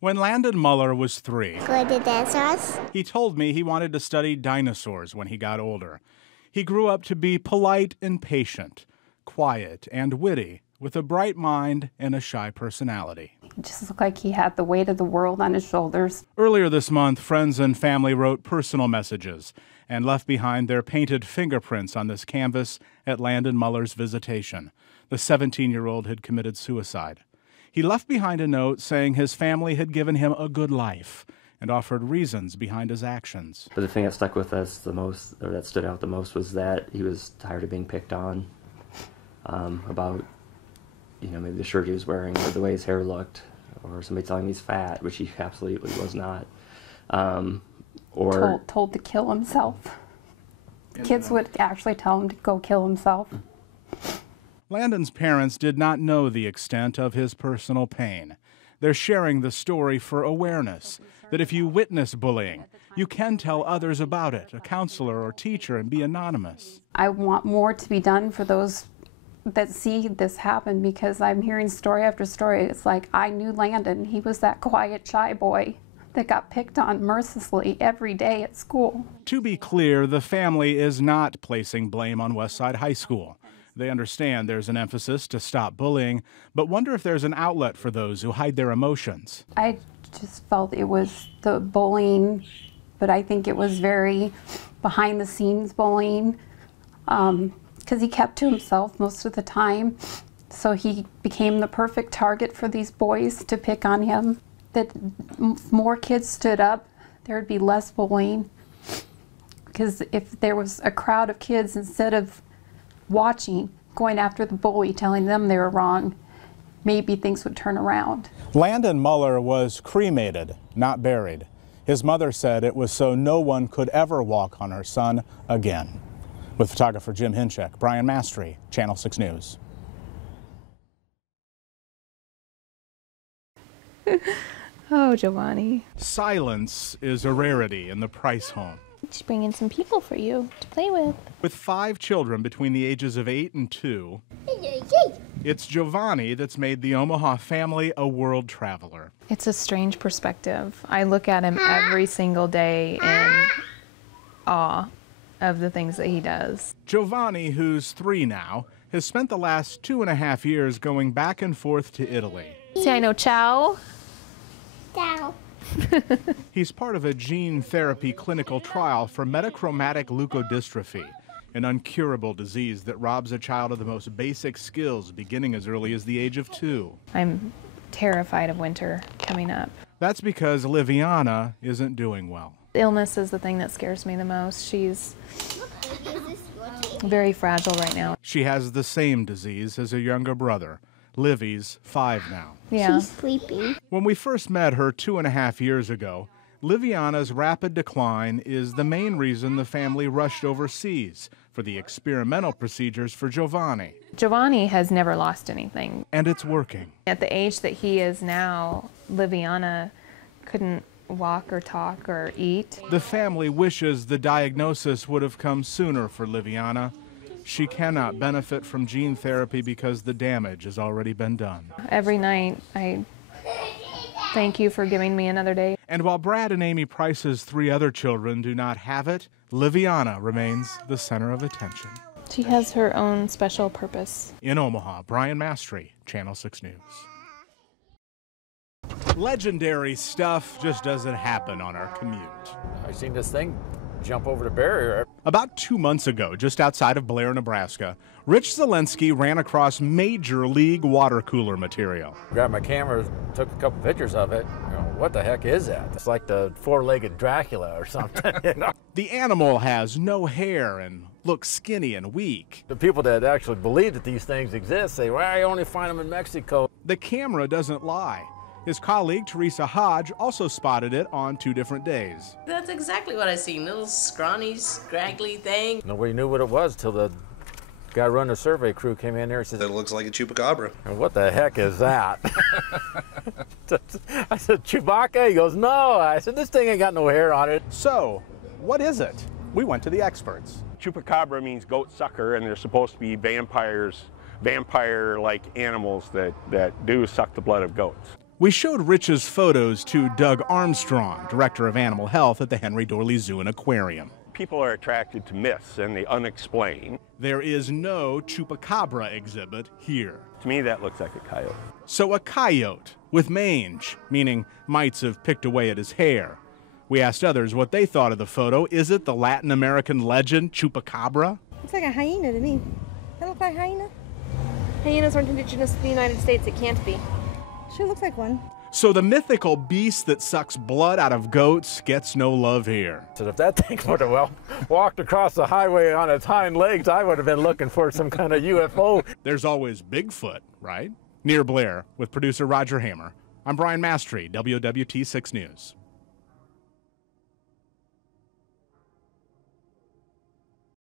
When Landon Muller was 3, Going to dinosaurs? he told me he wanted to study dinosaurs when he got older. He grew up to be polite and patient, quiet and witty, with a bright mind and a shy personality. It just looked like he had the weight of the world on his shoulders. Earlier this month, friends and family wrote personal messages and left behind their painted fingerprints on this canvas at Landon Muller's visitation. The 17-year-old had committed suicide. He left behind a note saying his family had given him a good life and offered reasons behind his actions. But the thing that stuck with us the most, or that stood out the most, was that he was tired of being picked on about, maybe the shirt he was wearing or the way his hair looked, or somebody telling him he's fat, which he absolutely was not. Or told to kill himself. Kids would actually tell him to go kill himself. Landon's parents did not know the extent of his personal pain. They're sharing the story for awareness, that if you witness bullying, you can tell others about it, a counselor or teacher, and be anonymous. I want more to be done for those that see this happen, because I'm hearing story after story. It's like, I knew Landon. He was that quiet, shy boy that got picked on mercilessly every day at school. To be clear, the family is not placing blame on Westside High School. They understand there's an emphasis to stop bullying, but wonder if there's an outlet for those who hide their emotions. I just felt it was the bullying, but I think it was very behind-the-scenes bullying, because he kept to himself most of the time. So he became the perfect target for these boys to pick on him. That if more kids stood up, there would be less bullying. Because if there was a crowd of kids, instead of watching, going after the bully, telling them they were wrong, maybe things would turn around. Landon Muller was cremated, not buried. His mother said it was so no one could ever walk on her son again. With photographer Jim Hinchek, Brian Mastre, Channel 6 News. Oh, Giovanni. Silence is a rarity in the Price home. Just bringing some people for you to play with. With 5 children between the ages of 8 and 2, it's Giovanni that's made the Omaha family a world traveler. It's a strange perspective. I look at him every single day in awe of the things that he does. Giovanni, who's 3 now, has spent the last 2.5 years going back and forth to Italy. See, I know ciao. Ciao. He's part of a gene therapy clinical trial for metachromatic leukodystrophy, an incurable disease that robs a child of the most basic skills beginning as early as the age of 2. I'm terrified of winter coming up. That's because Liviana isn't doing well. Illness is the thing that scares me the most. She's very fragile right now. She has the same disease as her younger brother. Livy's 5 now. Yeah. She's sleeping. When we first met her 2.5 years ago, Liviana's rapid decline is the main reason the family rushed overseas for the experimental procedures for Giovanni. Giovanni has never lost anything. And it's working. At the age that he is now, Liviana couldn't walk or talk or eat. The family wishes the diagnosis would have come sooner for Liviana. She cannot benefit from gene therapy because the damage has already been done. Every night, I thank you for giving me another day. And while Brad and Amy Price's 3 other children do not have it, Liviana remains the center of attention. She has her own special purpose. In Omaha, Brian Mastre, Channel 6 News. Legendary stuff just doesn't happen on our commute. I seen this thing jump over the barrier. About 2 months ago, just outside of Blair, Nebraska, Rich Zelensky ran across major league water cooler material. Grabbed my camera, took a couple pictures of it. What the heck is that? It's like the 4-legged Dracula or something. The animal has no hair and looks skinny and weak. The people that actually believe that these things exist say, well, I only find them in Mexico. The camera doesn't lie. His colleague, Teresa Hodge, also spotted it on 2 different days. That's exactly what I seen. Little scrawny, scraggly thing. Nobody knew what it was till the guy running the survey crew came in there and said, "That looks like a chupacabra." What the heck is that? I said, Chewbacca? He goes, no. I said, this thing ain't got no hair on it. So, what is it? We went to the experts. Chupacabra means goat sucker, and they're supposed to be vampire-like animals that do suck the blood of goats. We showed Rich's photos to Doug Armstrong, Director of Animal Health at the Henry Dorley Zoo and Aquarium. People are attracted to myths and the unexplained. There is no chupacabra exhibit here. To me, that looks like a coyote. So a coyote with mange, meaning mites have picked away at his hair. We asked others what they thought of the photo. Is it the Latin American legend chupacabra? Looks like a hyena to me. That look like a hyena? Hyenas aren't indigenous to the United States. It can't be. Sure looks like one. So the mythical beast that sucks blood out of goats gets no love here. So if that thing would have walked across the highway on its hind legs, I would have been looking for some kind of UFO. There's always Bigfoot, right? Near Blair, with producer Roger Hamer. I'm Brian Mastre, WWT 6 News.